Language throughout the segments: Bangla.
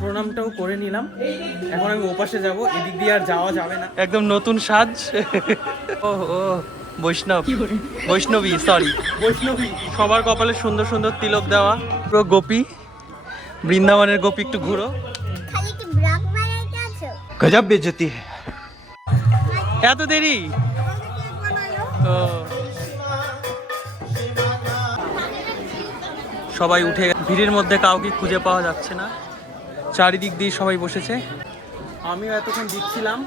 প্রণামটাও করে নিলাম। এখন আমি ওপাশে যাব এদিক দিয়ে আর যাওয়া যাবে না। একদম নতুন সাজ। ও ও বৈষ্ণব। বৈষ্ণবী সরি বৈষ্ণবী। সবার কপালে সুন্দর সুন্দর তিলক দেওয়া। পুরো গোপী। বৃন্দাবনের গোপী একটু ঘুরো। খালি কি ব্রাক বানাইতে আছো? গজব বেজতি। এত দেরি? ও। সবাই উঠে ভিড়ের মধ্যে কাউকে খুঁজে পাওয়া যাচ্ছে না। চারিদিক দিয়ে সবাই বসেছে। আমিও এতক্ষণ দিচ্ছিলাম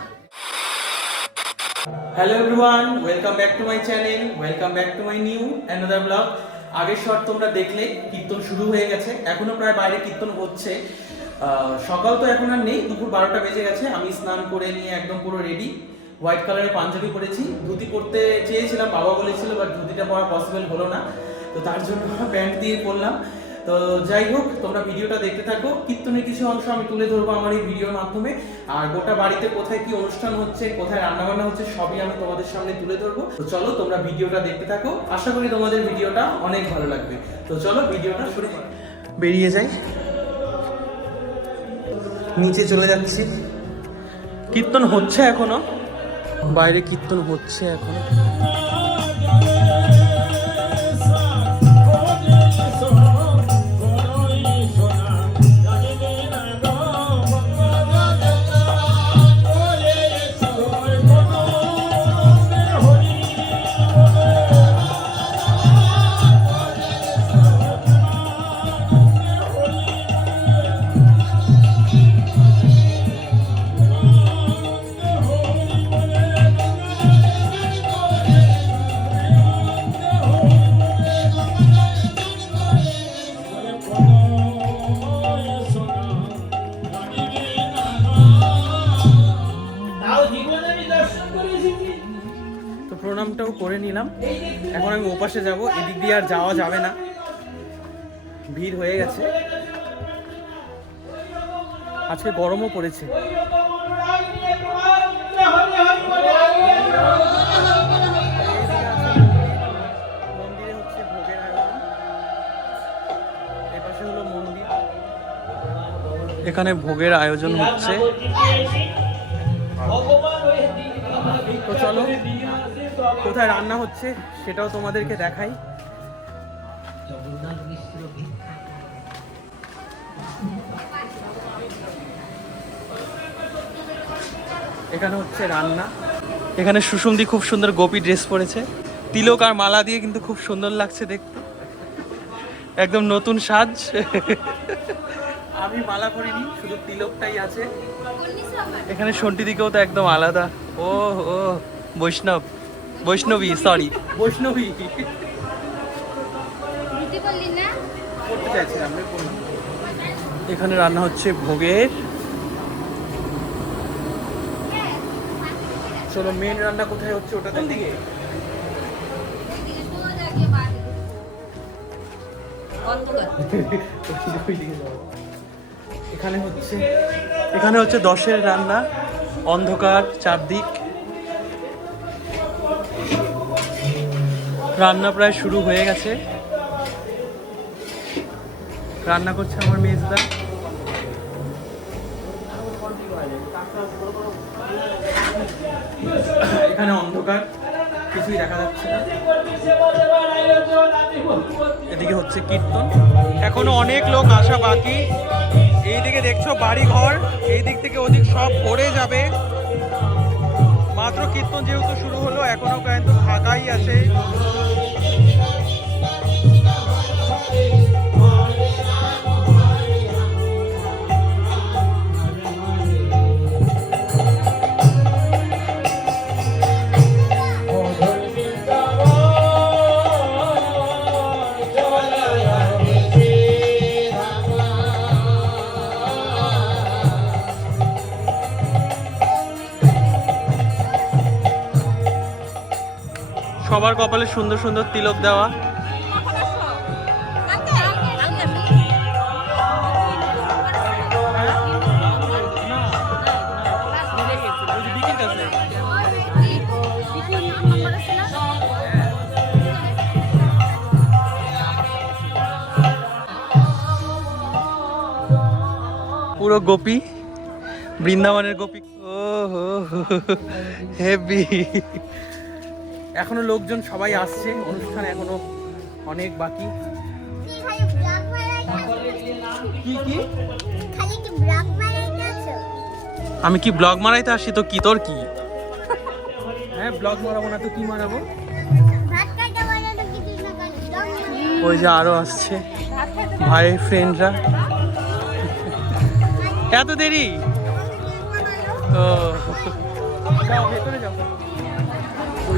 hello everyone welcome back to my channel welcome back to my new another blog আগের শট তোমরা দেখলে, কীর্তন শুরু হয়ে গেছে। এখনও প্রায় বাইরে কীর্তন হচ্ছে। সকাল তো এখন আর নেই, দুপুর বারোটা বেজে গেছে। আমি স্নান করে নিয়ে একদম পুরো রেডি হোয়াইট কালারের পাঞ্জাবি পরেছি। ধুতি পরতে চেয়েছিলাম, বাবা বলেছিল বাট ধুতিটা পরা পসিবল হলো না। তো তার জন্য প্যান্ট দিয়ে পরলাম। তো যাই হোক, তোমরা ভিডিওটা দেখতে থাকো। কীর্তনের কিছু অংশ আমি তুলে ধরবো আমার এই ভিডিওর মাধ্যমে। আর গোটা বাড়িতে কোথায় কি অনুষ্ঠান হচ্ছে, কোথায় রান্নাবান্না হচ্ছে, সবই আমি তোমাদের সামনে তুলে ধরবো। তো চলো, তোমরা ভিডিওটা দেখতে থাকো। আশা করি তোমাদের ভিডিওটা অনেক ভালো লাগবে। তো চলো, ভিডিওটা শুরু। বেরিয়ে যাই। নিচে চলে যাচ্ছি। কীর্তন হচ্ছে এখনও? বাইরে কীর্তন হচ্ছে এখনও। প্রণামটাও করে নিলাম। এখন আমি ওপাশে যাব এদিক দিয়ে আর যাওয়া যাবে না। ভিড় হয়ে গেছে। আজকে গরমও পড়েছে। মন্দিরে হচ্ছে ভোগের আয়োজন। এপাশে হলো মন্দির। এখানে ভোগের আয়োজন হচ্ছে। তো চলো কোথায় রান্না হচ্ছে সেটাও তোমাদেরকে দেখাই। এখানে হচ্ছে রান্না। এখানে সুসুমদি খুব সুন্দর গোপী ড্রেস পরেছে। তিলক আর মালা দিয়ে কিন্তু খুব সুন্দর লাগছে দেখতে। একদম নতুন সাজ। আমি মালা করিনি শুধু তিলকটাই আছে। এখানে সন্টি দিকেও তো একদম আলাদা। ও ও, বৈষ্ণব। বৈষ্ণবী সরি বৈষ্ণবী। এখানে রান্না হচ্ছে ভোগের। চলো মেন রান্না কোথায় হচ্ছে ওটা দিকে এখানে হচ্ছে এখানে হচ্ছে দশের রান্না অন্ধকার চারদিক। রান্না প্রায় শুরু হয়ে গেছে। রান্না করছে আমার মেজদা। এখানে অন্ধকার, কিছুই দেখা যাচ্ছে না। এদিকে হচ্ছে কীর্তন। এখনও অনেক লোক আসা বাকি। এইদিকে দেখছ বাড়ি ঘর এই দিক থেকে ওদিক সব ভরে যাবে। মাত্র কীর্তন যেহেতু শুরু হলো, এখনও কিন্তু ফাঁকাই আছে। সবার কপালে সুন্দর সুন্দর তিলক দেওয়া। পুরো গোপী বৃন্দাবনের গোপী। ও হো হেভি। এখনও লোকজন সবাই আসছে অনুষ্ঠান এখনও অনেক বাকি কি? কি? আমি কি ব্লগ মারাইতে আসি তো কি তোর কি হ্যাঁ ব্লগ মারাবো না তো কি মারাবো। ওই যে আরও আসছে ভাই ফ্রেন্ডরা এত দেরি ও যাও ভেতরে যাও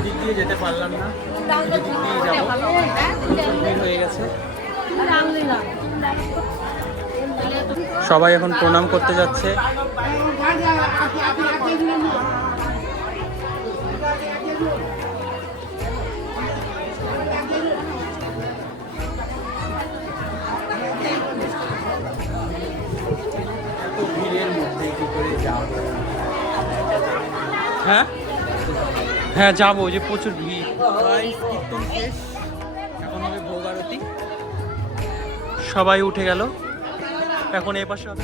দিক দিয়ে যেতে পারলাম না। দিক দিয়ে যাব। প্রচুর হয়ে? গেছে। সবাই এখন প্রণাম করতে যাচ্ছে। হ্যাঁ? হ্যাঁ যাব যে প্রচুর ভিড়। Guys, কীর্তন শেষ। এখন হবে ভোগ আরতি। সবাই উঠে গেল। এখন এ পাশে হবে।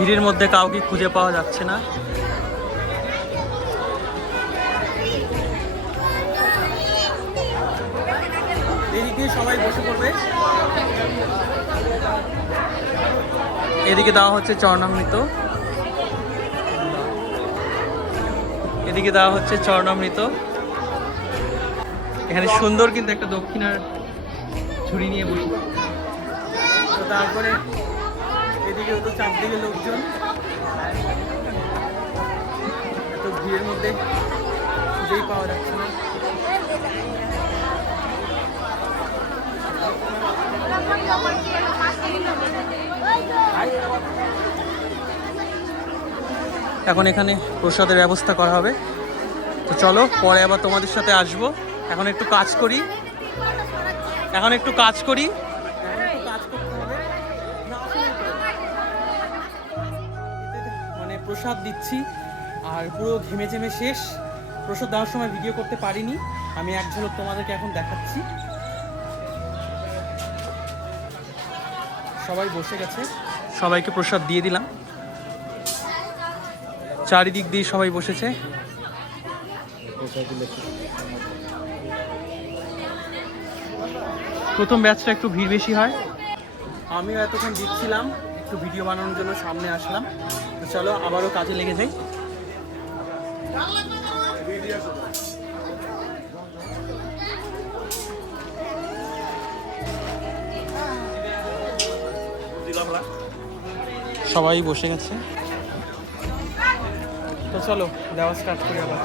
ভিড়ের মধ্যে কাউকে খুঁজে পাওয়া যাচ্ছে না। এদিকে সবাই বসে পড়বে। এদিকে দেওয়া হচ্ছে চরণামৃত। এদিকে দেওয়া হচ্ছে চরণামৃত। এখানে সুন্দর কিন্তু একটা দক্ষিণার ঝুড়ি নিয়ে বসে। তো তারপরে এদিকে তো চারদিকে লোকজন। এত ভিড়ের মধ্যে খুঁজেই পাওয়া যাচ্ছে না। এখন এখানে প্রসাদের ব্যবস্থা করা হবে। তো চলো, পরে আবার তোমাদের সাথে আসব। এখন একটু কাজ করি। এখন একটু কাজ করি। কাজ করতে হবে। প্রসাদ দিচ্ছি। আর পুরো ঘেমে ঝেমে শেষ। প্রসাদ দেওয়ার সময় ভিডিও করতে পারিনি। আমি এক ঝলক তোমাদেরকে এখন দেখাচ্ছি। সবাই বসে গেছে। সবাইকে প্রসাদ দিয়ে দিলাম। চারিদিক দিয়ে সবাই বসেছে। প্রথম ব্যাচটা একটু ভিড় বেশি হয়। আমিও এতক্ষণ দিচ্ছিলাম। একটু ভিডিও বানানোর জন্য সামনে আসলাম। চলো আবারও কাজে লেগে যাই। সবাই বসে গেছে। তো চলো, দেওয়া স্টার্ট করি আবার।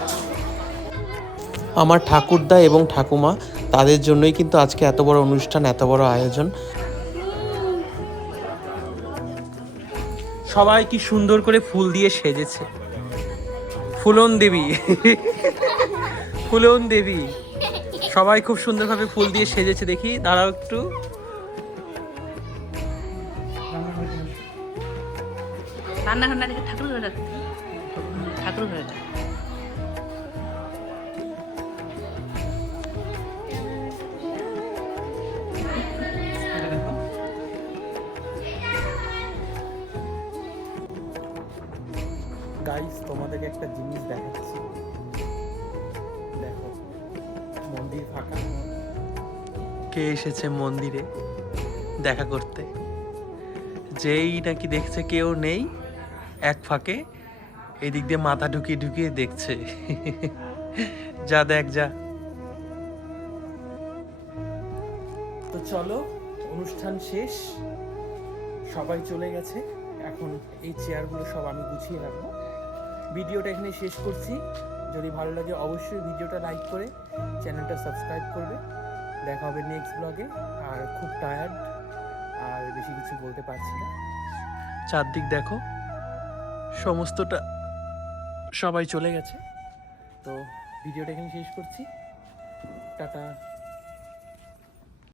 আমার ঠাকুরদা এবং ঠাকুমা, তাদের জন্যই কিন্তু আজকে এত বড় অনুষ্ঠান, এত বড় আয়োজন। সবাই কি সুন্দর করে ফুল দিয়ে সেজেছে। ফুলন দেবী। ফুলন দেবী। সবাই খুব সুন্দরভাবে ফুল দিয়ে সেজেছে দেখি, দাঁড়াও একটু। রান্নাঘর তোমাদেরকে একটা জিনিস দেখাচ্ছি। দেখো মন্দির ফাঁকা। কে এসেছে মন্দিরে দেখা করতে? যেই নাকি দেখছে কেউ নেই এক ফাঁকে এদিক দিয়ে মাথা ঢুকিয়ে ঢুকিয়ে দেখছে। যা দেখ যা। তো চলো অনুষ্ঠান শেষ। সবাই চলে গেছে। এখন এই চেয়ারগুলো সব আমি গুছিয়ে রাখব। ভিডিওটা এখানে শেষ করছি। যদি ভালো লাগে অবশ্যই ভিডিওটা লাইক করে চ্যানেলটা সাবস্ক্রাইব করবে। দেখা হবে নেক্সট ব্লগে আর খুব টায়ার্ড আর বেশি কিছু বলতে পারছি না। চারদিক দেখো, সমস্তটা সবাই চলে গেছে। তো ভিডিওটা এখানে শেষ করছি। টাটা।